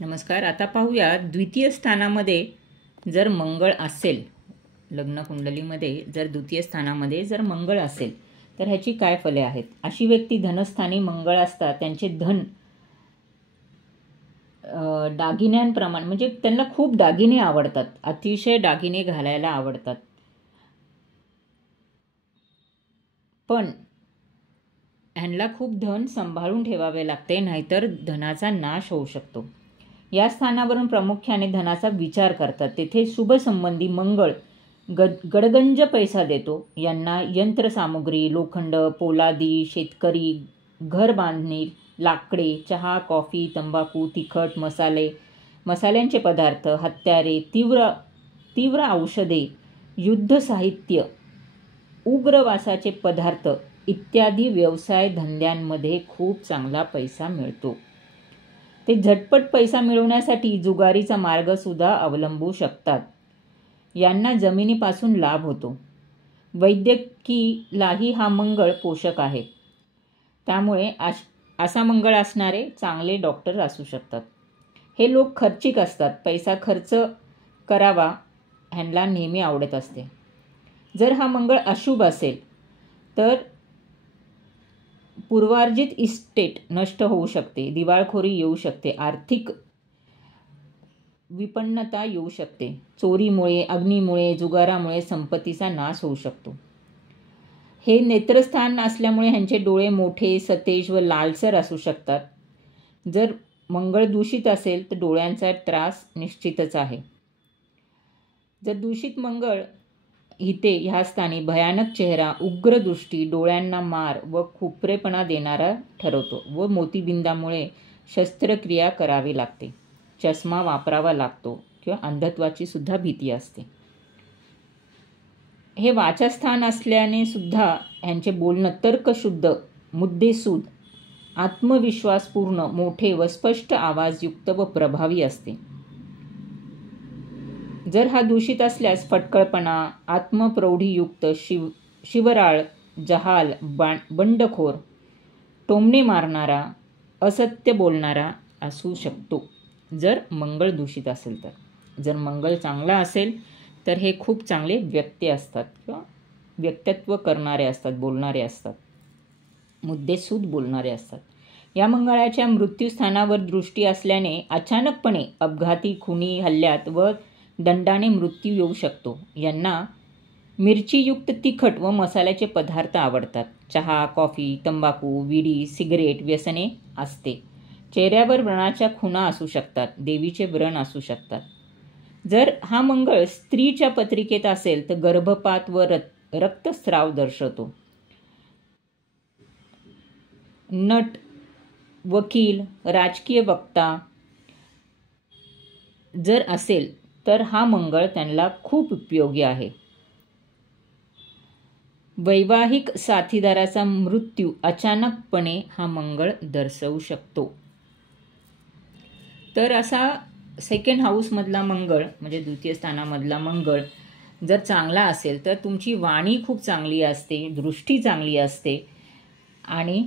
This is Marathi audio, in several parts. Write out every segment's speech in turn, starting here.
नमस्कार. आता पाहूया द्वितीय स्थानामध्ये जर मंगळ असेल, लग्न कुंडलीमध्ये जर द्वितीय स्थानामध्ये जर मंगळ असेल तर ह्याची काय फले आहेत. अशी व्यक्ती धनस्थानी मंगळ असतात त्यांचे धन दागिन्यांप्रमाणे, म्हणजे त्यांना खूप दागिने आवडतात, अतिशय दागिने घालायला आवडतात. पण ह्यांना खूप धन सांभाळून ठेवावे लागते, नाहीतर धनाचा नाश होऊ शकतो. या स्थानावरून प्रामुख्याने धनाचा विचार करतात. तेथे शुभसंबंधी मंगळ गडगंज पैसा देतो. यांना यंत्रसामुग्री, लोखंड, पोलादी, शेतकरी, घर बांधणी, लाकडे, चहा, कॉफी, तंबाखू, तिखट, मसाल्यांचे पदार्थ, हत्यारे, तीव्र औषधे, युद्ध साहित्य, उग्रवासाचे पदार्थ इत्यादी व्यवसाय धंद्यांमध्ये खूप चांगला पैसा मिळतो. ते झटपट पैसा मिळवण्यासाठी जुगारीचा मार्ग सुद्धा अवलंबू शकतात. यांना जमिनीपासून लाभ होतो. वैद्यकीलाही हा मंगळ पोषक आहे. त्यामुळे असा मंगळ असणारे चांगले डॉक्टर असू शकतात. हे लोक खर्चिक असतात. पैसा खर्च करावा ह्यांना नेहमी आवडत असते. जर हा मंगळ अशुभ असेल तर पूर्वार्जित इस्टेट नष्ट होऊ शकते, दिवाळखोरी येऊ शकते, आर्थिक विपन्नता येऊ शकते, चोरीमुळे, अग्नीमुळे, जुगारामुळे संपत्तीचा नाश होऊ शकतो. हे नेत्रस्थान असल्यामुळे ह्यांचे डोळे मोठे, सतेज व लालसर असू शकतात. जर मंगळ दूषित असेल तर डोळ्यांचा त्रास निश्चितच आहे. जर दूषित मंगळ इथे ह्या स्थानी भयानक चेहरा, उग्र दृष्टी, डोळ्यांना मार व खुपरेपणा देणारा ठरवतो व मोतीबिंदामुळे शस्त्रक्रिया करावी लागते, चष्मा वापरावा लागतो किंवा अंधत्वाची सुद्धा भीती असते. हे वाचस्थान असल्याने सुद्धा ह्यांचे बोलणं तर्कशुद्ध, मुद्देसूद, आत्मविश्वासपूर्ण, मोठे व स्पष्ट आवाजयुक्त व प्रभावी असते. जर हा दूषित असल्यास फटकळपणा, आत्मप्रौढीयुक्त, शिवराळ, जहाल, बंडखोर, टोमणे मारणारा, असत्य बोलणारा असू शकतो. जर मंगळ दूषित असेल तर. जर मंगळ चांगला असेल तर हे खूप चांगले व्यक्ती असतात किंवा व्यक्तित्व करणारे असतात, बोलणारे असतात, मुद्देसूद बोलणारे असतात. या मंगळाच्या मृत्यूस्थानावर दृष्टी असल्याने अचानकपणे अपघाती, खुनी हल्ल्यात व दंडाने मृत्यू येऊ शकतो. यांना मिरचीयुक्त, तिखट व मसाल्याचे पदार्थ आवडतात. चहा, कॉफी, तंबाखू, विडी, सिगरेट व्यसने असते. चेहऱ्यावर व्रणाच्या खुणा असू शकतात. देवीचे व्रण असू शकतात. जर हा मंगळ स्त्रीच्या पत्रिकेत असेल तर गर्भपात व रक्तस्राव दर्शवतो. नट, वकील, राजकीय वक्ता जर असेल तर हा मंगळ त्यांना खूप उपयोगी आहे. वैवाहिक साथीदाराचा मृत्यू अचानकपणे हा मंगळ दर्शवू शकतो. तर असा सेकंड हाऊसमधला मंगळ म्हणजे द्वितीय स्थानामधला मंगळ जर चांगला असेल तर तुमची वाणी खूप चांगली असते, दृष्टी चांगली असते आणि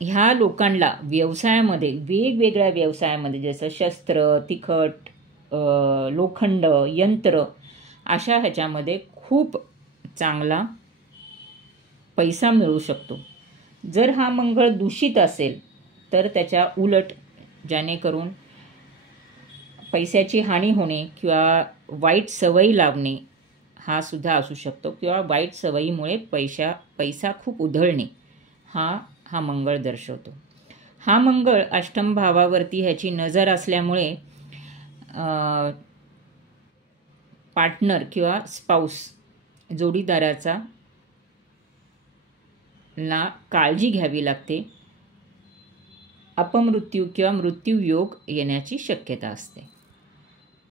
ह्या लोकांना व्यवसायामध्ये, वेगवेगळ्या व्यवसायामध्ये, जसं शस्त्र, तिखट, लोखंड, यंत्र, अशा ह्याच्यामध्ये खूप चांगला पैसा मिळू शकतो. जर हा मंगळ दूषित असेल तर त्याच्या उलट, जेणेकरून पैशाची हानी होणे किंवा वाईट सवयी लावणे हा सुद्धा असू शकतो किंवा वाईट सवयीमुळे पैसा खूप उधळणे हा मंगळ दर्शवतो. हा मंगळ अष्टम भावावरती ह्याची नजर असल्यामुळे पार्टनर किंवा स्पाऊस, जोडीदाराचा ना काळजी घ्यावी लागते. अपमृत्यू किंवा मृत्यू योग येण्याची शक्यता असते.